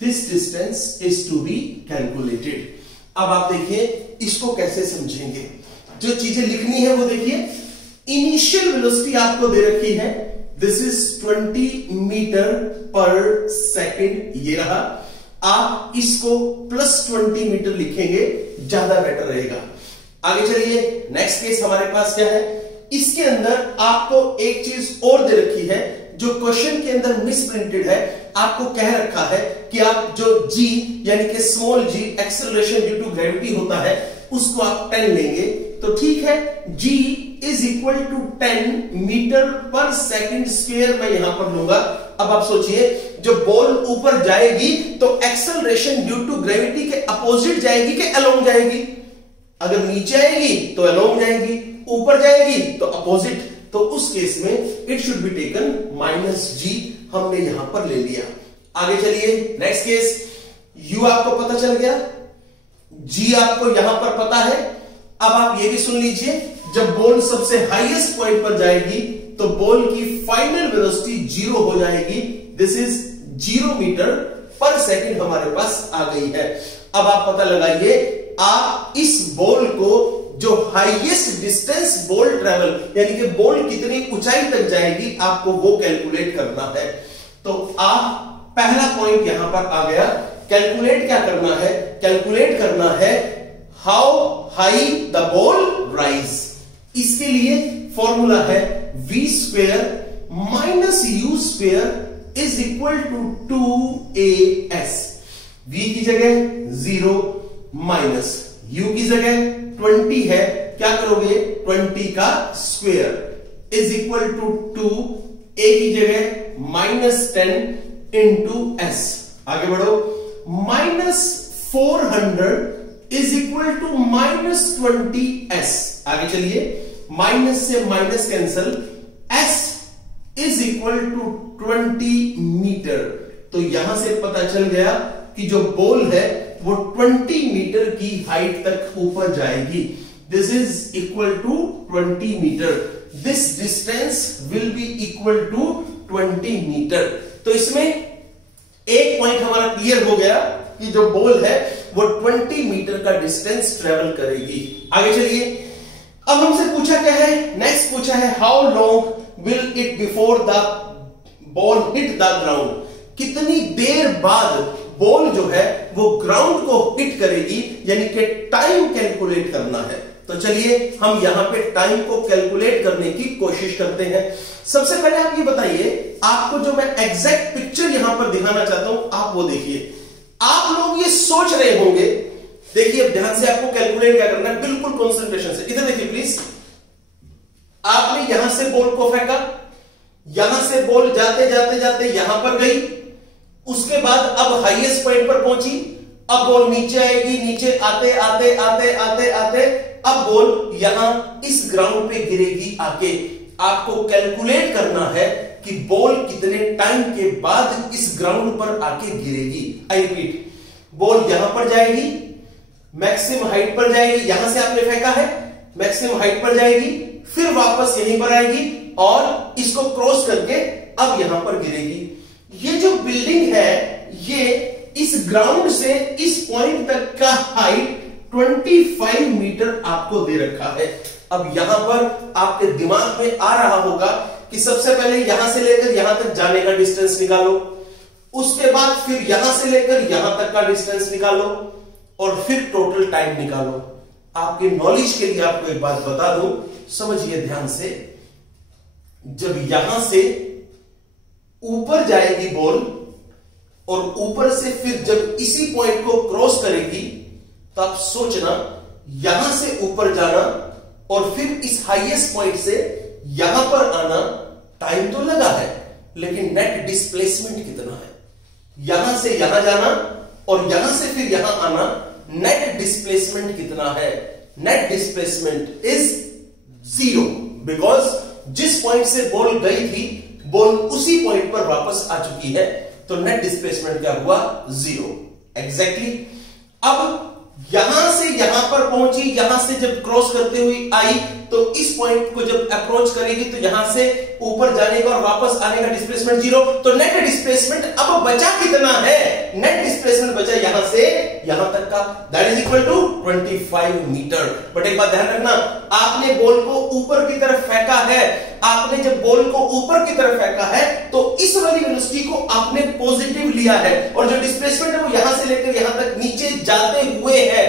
this distance is to be calculated. अब आप देखिए इसको कैसे समझेंगे, जो चीजें लिखनी है वो देखिए। इनिशियल वेलोसिटी आपको दे रखी है, this is 20 metre per second, ये रहा। आप इसको +20 मीटर लिखेंगे, ज्यादा बेटर रहेगा। आगे चलिए, नेक्स्ट केस हमारे पास क्या है, इसके अंदर आपको एक चीज और दे रखी है जो क्वेश्चन के अंदर मिसप्रिंटेड है। आपको कह रखा है कि आप जो g यानी कि small g acceleration due to gravity होता है, उसको आप 10 लेंगे तो ठीक है, g is equal to 10 metre per second square मैं यहां पर लूंगा। अब आप सोचिए, जब बॉल ऊपर जाएगी तो एक्सेलरेशन ड्यू टू ग्रेविटी के अपोजिट जाएगी कि अलोंग जाएगी। अगर नीचे आएगी तो अलोंग जाएगी, ऊपर जाएगी तो अपोजिट। तो उस केस में it should be taken -g, हमने यहां पर ले लिया। आगे चलिए, नेक्स्ट केस, u आपको पता चल गया, g आपको यहां पर पता है। अब आप ये भी सुन लीजिए, जब बॉल सबसे हाईएस्ट पॉइंट पर जाएगी तो बॉल की फाइनल वेलोसिटी 0 हो जाएगी, this is 0 metre per second हमारे पास आ गई है। अब आप पता लगाइए, आप इस बॉल को जो हाईएस्ट डिस्टेंस बॉल ट्रेवल यानी कि बॉल कितनी ऊंचाई तक जाएगी आपको वो कैलकुलेट करना है। तो आप पहला पॉइंट यहां पर आ गया। कैलकुलेट क्या करना है? कैलकुलेट करना है how high the ball rise. इसके लिए फॉर्मूला है v square minus u square is equal to 2as। v की जगह 0 माइनस u की जगह 20 है, क्या करोगे 20 का square is equal to 2, a की जगह माइनस 10 इंटू s। आगे बढ़ो, minus 400 is equal to minus 20s। आगे चलिए, माइनस से minus cancel, s is equal to 20 metre. तो यहां से पता चल गया कि जो बॉल है वो 20 मीटर की हाइट तक ऊपर जाएगी। This is equal to 20 metre. This distance will be equal to 20 metre. तो इसमें एक पॉइंट हमारा क्लियर हो गया कि जो बॉल है वो 20 मीटर का डिस्टेंस ट्रेवल करेगी। आगे चलिए, अब हमसे पूछा क्या है? नेक्स्ट पूछा है how long will it before the ball hit the ground. कितनी देर बाद बॉल जो है वो ग्राउंड को हिट करेगी, यानी कि टाइम कैलकुलेट करना है। तो चलिए हम यहां पे टाइम को कैलकुलेट करने की कोशिश करते हैं। सबसे पहले आप ये बताइए, आपको जो मैं एग्जैक्ट पिक्चर यहां पर दिखाना चाहता हूं आप वो देखिए। आप लोग ये सोच रहे होंगे, देखिए ध्यान से आपको कैलकुलेट क्या करना है, बिल्कुल कंसंट्रेशन से। इधर देखिए प्लीज, आपने यहां से बॉल को फेंका, यहां से बॉल जाते जाते जाते यहां पर गई, उसके बाद अब हाईएस्ट पॉइंट पर पहुंची, अब बॉल नीचे आएगी, नीचे आते आते आते आते आते अब बॉल यहां इस ग्राउंड पे गिरेगी आके। आपको कैलकुलेट करना है कि बॉल कितने टाइम के बाद इस ग्राउंड पर आके गिरेगी। आई रिपीट, बॉल यहां पर जाएगी, मैक्सिमम हाइट पर जाएगी, यहां से आपने फेंका है, मैक्सिमम हाइट पर जाएगी, फिर वापस यहीं पर आएगी और इसको क्रॉस करके अब यहां पर गिरेगी। ये जो बिल्डिंग है ये इस ग्राउंड से इस पॉइंट तक का हाइट 25 मीटर आपको दे रखा है। अब यहां पर आपके दिमाग में आ रहा होगा कि सबसे पहले यहां से लेकर यहां तक जाने का डिस्टेंस निकालो, उसके बाद फिर यहां से लेकर यहां तक का डिस्टेंस निकालो और फिर टोटल टाइम निकालो। आपके नॉलेज के लिए आपको एक बात बता दूं, समझिए ध्यान से। जब यहां से ऊपर जाएगी बॉल और ऊपर से फिर जब इसी पॉइंट को क्रॉस करेगी, तो आप सोचना यहां से ऊपर जाना और फिर इस हाईएस्ट पॉइंट से यहां पर आना, टाइम तो लगा है लेकिन नेट डिस्प्लेसमेंट कितना है? यहां से यहां जाना और यहां से फिर यहां आना, नेट डिस्प्लेसमेंट कितना है? नेट डिस्प्लेसमेंट इज 0, बिकॉज जिस पॉइंट से बॉल गई थी बॉल उसी पॉइंट पर वापस आ चुकी है, तो नेट डिस्प्लेसमेंट क्या हुआ? 0 एग्जैक्टली। अब यहां से यहां पर पहुंची, यहां से जब क्रॉस करते हुए आई तो इस पॉइंट को जब अप्रोच करेगी तो यहां से ऊपर जाने का और वापस आने का डिस्प्लेसमेंट 0। तो नेट डिस्प्लेसमेंट अब बचा कितना है? नेट डिस्प्लेसमेंट बचा यहां से यहां तक का, that is equal to 25 metre. But एक बात ध्यान रखना, आपने बॉल को ऊपर की तरफ फेंका है, आपने जब बॉल को ऊपर की तरफ फेंका है तो इस वाली वेलोसिटी को आपने पॉजिटिव लिया है और जो डिस्प्लेसमेंट है वो यहां से लेकर यहां तक नीचे जाते हुए है,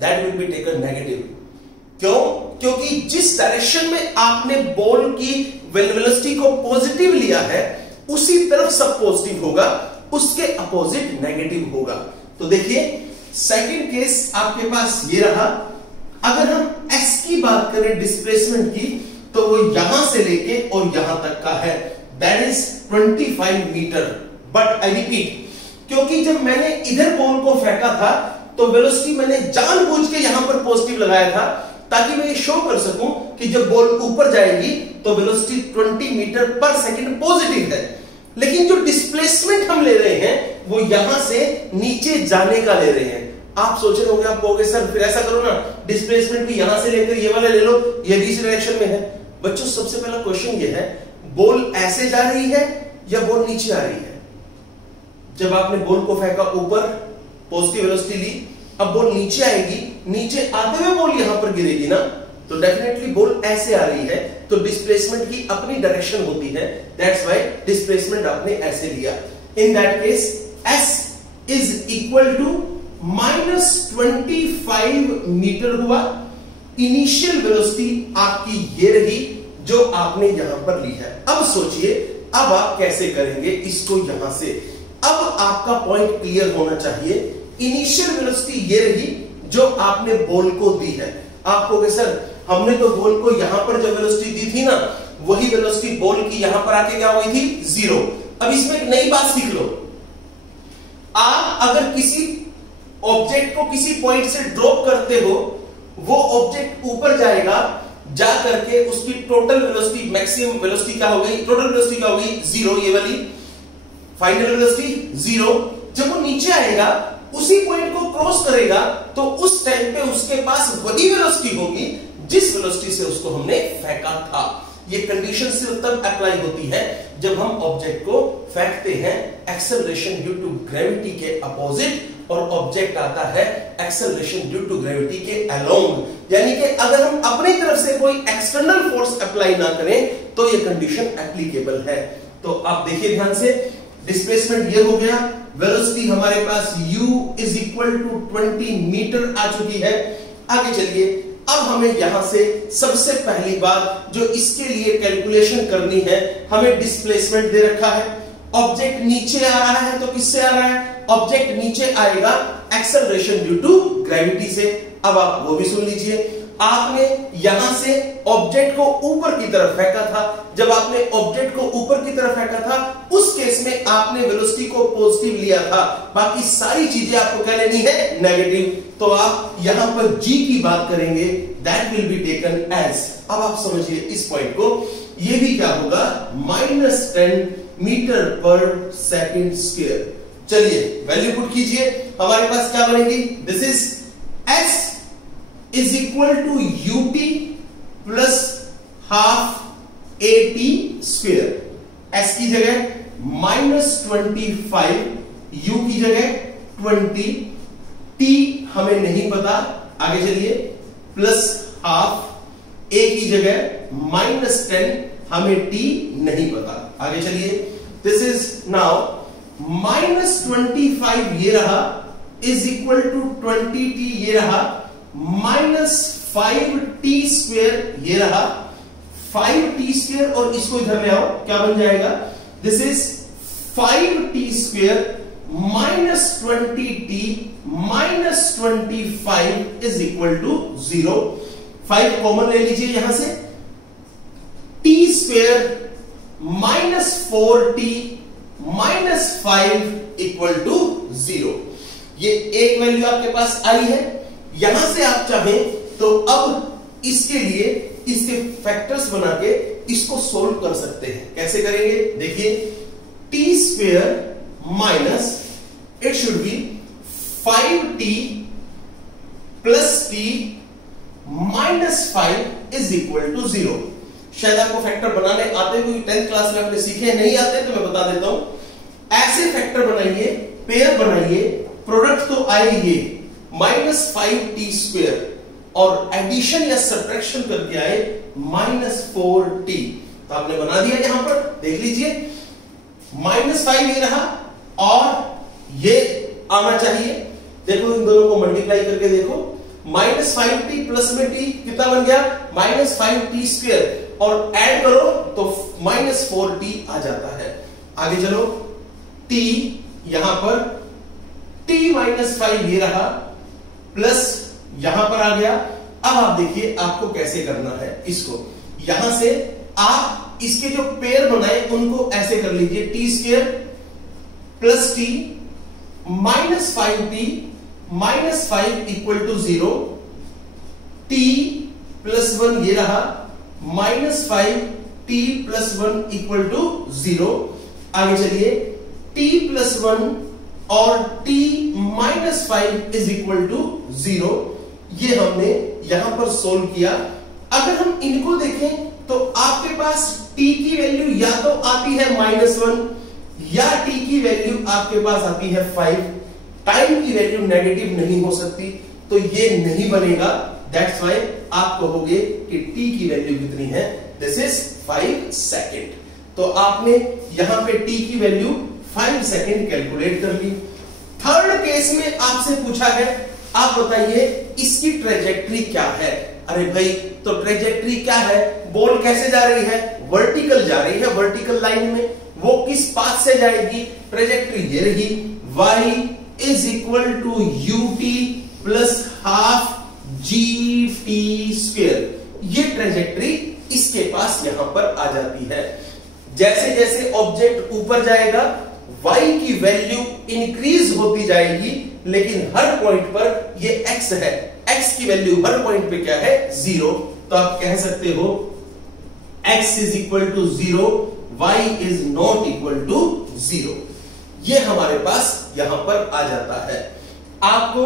that will be taken negative. क्यों? क्योंकि जिस डायरेक्शन में आपने बॉल की वेलोसिटी को पॉजिटिव लिया है उसी तरफ सब पॉजिटिव होगा, उसके अपोजिट नेगेटिव होगा। तो देखिए सेकंड केस आपके पास ये रहा। अगर हम s की बात करें डिस्प्लेसमेंट की, तो वो यहां से लेके और यहां तक का है, that is 25 metre. But I repeat, क्योंकि जब मैंने इधर बॉल को फेंका था तो वेलोसिटी मैंने जानबूझ के यहां पर पॉजिटिव लगाया था ताकि मैं ये शो कर सकूं कि जब बॉल ऊपर जाएगी तो velocity 20 metre per second positive है। लेकिन जो डिस्प्लेसमेंट हम ले रहे हैं वो यहां से नीचे जाने का ले रहे हैं। आप सोच रहे होंगे, आप कहोगे सर फिर ऐसा करो ना, डिस्प्लेसमेंट भी यहां से लेकर ये वाला ले लो, ये भी इस डायरेक्शन में है। बच्चों सबसे पहला क्वेश्चन ये है, बॉल ऐसे जा रही है या बॉल नीचे आ रही है? जब आपने बॉल को फेंका ऊपर, पॉजिटिव वेलोसिटी ली, अब बॉल नीचे आएगी, नीचे आते हुए बॉल यहां पर गिरेगी ना, तो डेफिनेटली बॉल ऐसे आ रही है, तो डिस्प्लेसमेंट की अपनी डायरेक्शन होती है, दैट्स व्हाई डिस्प्लेसमेंट आपने ऐसे लिया। In that case s is equal to -25 metre हुआ। इनिशियल वेलोसिटी आपकी ये रही जो आपने यहां पर ली है। अब सोचिए अब आप कैसे करेंगे इसको यहां से। अब आपका पॉइंट क्लियर होना चाहिए। इनिशियल वेलोसिटी ये रही जो आपने बॉल को दी है। आप कहोगे सर हमने तो बॉल को यहां पर जो वेलोसिटी दी थी ना, वही वेलोसिटी बॉल की यहां पर आके क्या हुई थी, 0। अब इसमें एक नई बात सीख लो। आप अगर किसी ऑब्जेक्ट को किसी पॉइंट से ड्रॉप करते हो, वो ऑब्जेक्ट ऊपर जाएगा, जा करके उसकी टोटल वेलोसिटी, मैक्सिमम वेलोसिटी क्या हो गई, टोटल वेलोसिटी क्या हो गई, 0, ये वाली फाइनल वेलोसिटी 0। जब वो नीचे आएगा, उसी पॉइंट को क्रॉस करेगा, तो उस टाइम पे उसके पास वही वेलोसिटी होगी जिस वेलोसिटी से उसको हमने फेंका था। ये कंडीशन सिर्फ तब अप्लाई होती है जब हम ऑब्जेक्ट को फेंकते हैं एक्सेलरेशन ड्यू टू ग्रेविटी के अपोजिट, और ऑब्जेक्ट आता है एक्सेलरेशन ड्यू टू ग्रेविटी के अलोंग। यानी कि अगर हम अपनी तरफ से कोई एक्सटर्नल फोर्स अप्लाई ना करें तो ये कंडीशन एप्लीकेबल है। तो आप देखिए ध्यान से, डिस्प्लेसमेंट ये हो गया, वेलोसिटी हमारे पास u is equal to 20 metre आ चुकी है। आगे चलिए, अब हमें यहां से सबसे पहली बात जो इसके लिए कैलकुलेशन करनी है, हमें डिस्प्लेसमेंट दे रखा है। ऑब्जेक्ट नीचे आ रहा है तो किससे आ रहा है, ऑब्जेक्ट नीचे आएगा एक्सेलरेशन ड्यू टू ग्रेविटी से। अब आप वो भी सुन लीजिए, आपने यहां से ऑब्जेक्ट को ऊपर की तरफ फेंका था। जब आपने ऑब्जेक्ट को ऊपर की तरफ फेंका था, उस केस में आपने वेलोसिटी को पॉजिटिव लिया था, बाकी सारी चीजें आपको क्या लेनी है, नेगेटिव। तो आप यहां पर g की बात करेंगे, that will be taken as. अब आप समझिए इस पॉइंट को, ये भी क्या होगा, -10 मीटर पर सेकंड स्क्वायर। चलिए वैल्यू पुट कीजिए, हमारे पास क्या बनेगी, this is s is equal to ut plus half at square. s की जगह -25, u की जगह 20, t हमें नहीं पता, आगे चलिए, प्लस हाफ, a की जगह -10, हमें t नहीं पता। आगे चलिए, दिस इज नाउ -25 ये रहा इज इक्वल टू 20t ये रहा, -5t स्क्वायर ये रहा, 5t स्क्वायर, और इसको इधर ले आओ, क्या बन जाएगा, this is 5t square -20t -25 is equal to 0। 5 common ले लीजिए यहां से, t square -4t -5 equal to 0। ये एक वैल्यू आपके पास आई है। यहां से आप चाहें तो अब इसके लिए इसके फैक्टर्स बना के इसको सोल्व कर सकते हैं। कैसे करेंगे, देखिए, t square minus, it should be 5t plus t -5 is equal to 0। शायद आपको फैक्टर बनाने आते, क्योंकि 10th क्लास में आपने सीखे, नहीं आते तो मैं बता देता हूं। ऐसे फैक्टर बनाइए, पेयर बनाइए, प्रोडक्ट तो आए ये -5t स्क्वायर, और एडिशन या सब्ट्रैक्शन करके आए -4t। तो आपने बना दिया, यहां पर देख लीजिए, -5 ये रहा और ये आना चाहिए। देखो इन दोनों को मल्टीप्लाई करके देखो, -5t प्लस में t कितना बन गया, -5t स्क्वायर, और ऐड करो तो -4t आ जाता है। आगे चलो, t यहां पर t -5 ये रहा, प्लस यहां पर आ गया। अब आप देखिए आपको कैसे करना है इसको, यहां से आप इसके जो पेयर बनाए उनको ऐसे कर लीजिए, t square plus t -5t -5 equal to 0, t plus 1 ये रहा, -5t प्लस 1 इक्वल टू 0। आगे चलिए, t प्लस 1 और t -5 इज इक्वल टू 0। ये हमने यहां पर सोल्व किया। अगर हम इनको देखें तो आपके पास t की वैल्यू या तो आती है -1 या t की वैल्यू आपके पास आती है 5। टाइम की वैल्यू नेगेटिव नहीं हो सकती, तो ये नहीं बनेगा। दैट्स व्हाई आप कहोगे कि t की वैल्यू कितनी है, दिस इज 5 सेकेंड। तो आपने यहां पे t की वैल्यू 5 सेकेंड कैलकुलेट कर ली। थर्ड केस में आपसे पूछा है, आप बताइए इसकी ट्रेजेक्ट्री क्या है। अरे भाई, तो ट्रेजेक्ट्री क्या है, बॉल कैसे जा रही है, वर्टिकल जा रही है, वर्टिकल लाइन में। वो किस पाथ से जाएगी, ट्रेजेक्ट्री ये रही, y is equal to ut plus half gt square. ये ट्रेजेक्ट्री इसके पास यहां पर आ जाती है। जैसे जैसे ऑब्जेक्ट ऊपर जाएगा y की वैल्यू इंक्रीज होती जाएगी, लेकिन हर पॉइंट पर ये x है, x की वैल्यू हर पॉइंट पे क्या है, 0। तो आप कह सकते हो x is equal to 0, y is not equal to 0। ये हमारे पास यहां पर आ जाता है। आपको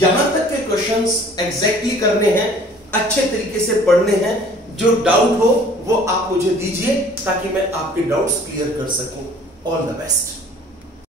यहां तक के क्वेश्चंस एग्जैक्टली करने हैं, अच्छे तरीके से पढ़ने हैं। जो डाउट हो वो आप मुझे दीजिए ताकि मैं आपके डाउट्स क्लियर कर सकूं। All the best.